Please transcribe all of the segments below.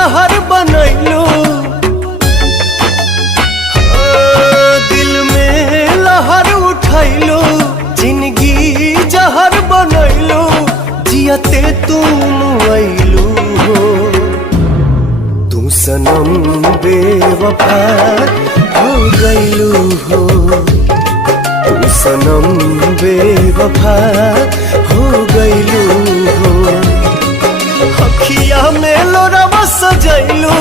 जहर बनैलू, दिल में लहर उठैलू, जिंदगी जहर बनैलू, जियते तुम ऐलू हो। तू सनम बेवफा हो गईलू हो, तू सनम बेवफा हो गईलू हो। अखिया में लोरवा सजैलू,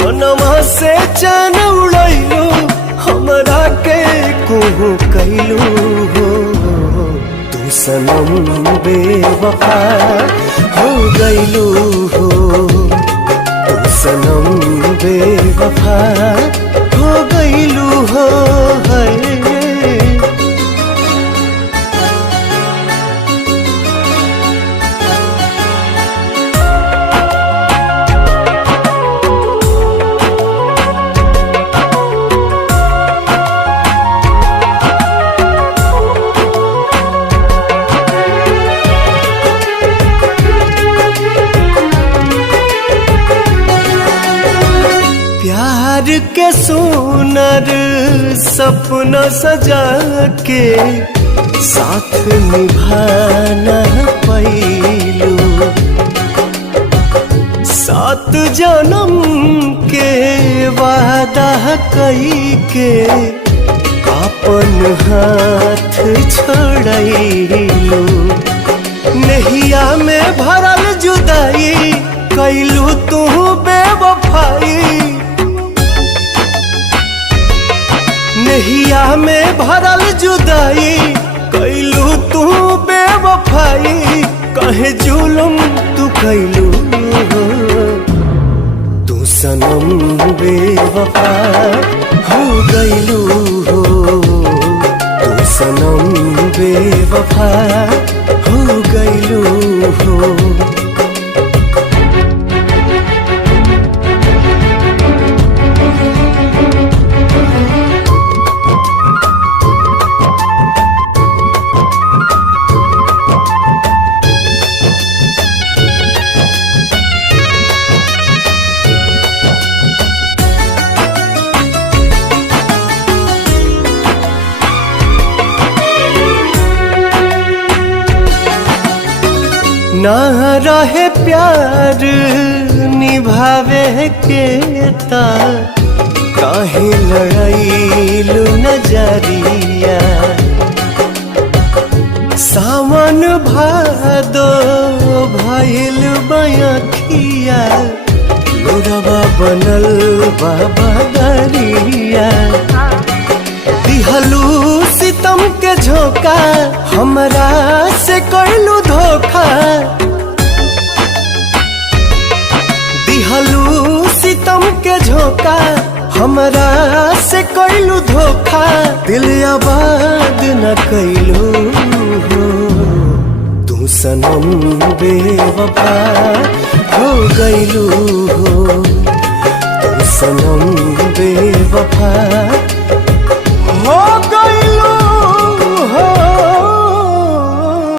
मनवा से चैन उड़ैलू, हमरा के कुहू कैलू हो। तू सनम बेवफा हो गईलू हो, तू सनम बेवफा हो गईलू हो। प्यार के सुनर सपना सजा के साथ निभाना पैलू, 7 जन्म के वादा कई के अपन हाथ छोड़ैलू। नहिया में भरल जुदाई कैलू तू बेवफाई, नहिया में भरल जुदाई कैलू तू बेवफाई। कहे जुलुम तू कैलू, तू सनम बेवफा हो गईलू हो, तू सनम बेवफा हो गईलू हो। ना रहे प्यार निभावे के ता काहे लड़ाईलू नजरिया। सावन भादो भइल बयखिया, लोरवा बनल बाबा गरिया। दिहलू सितम के झोंका, हमरा से कैलू धोखा। दिहलू सितम के झोंका, हमरा से कैलू धोखा। दिल आबाद न कैलू हो, तू सनम बेवफा हो गईलू हो, तू सनम बेवफा हो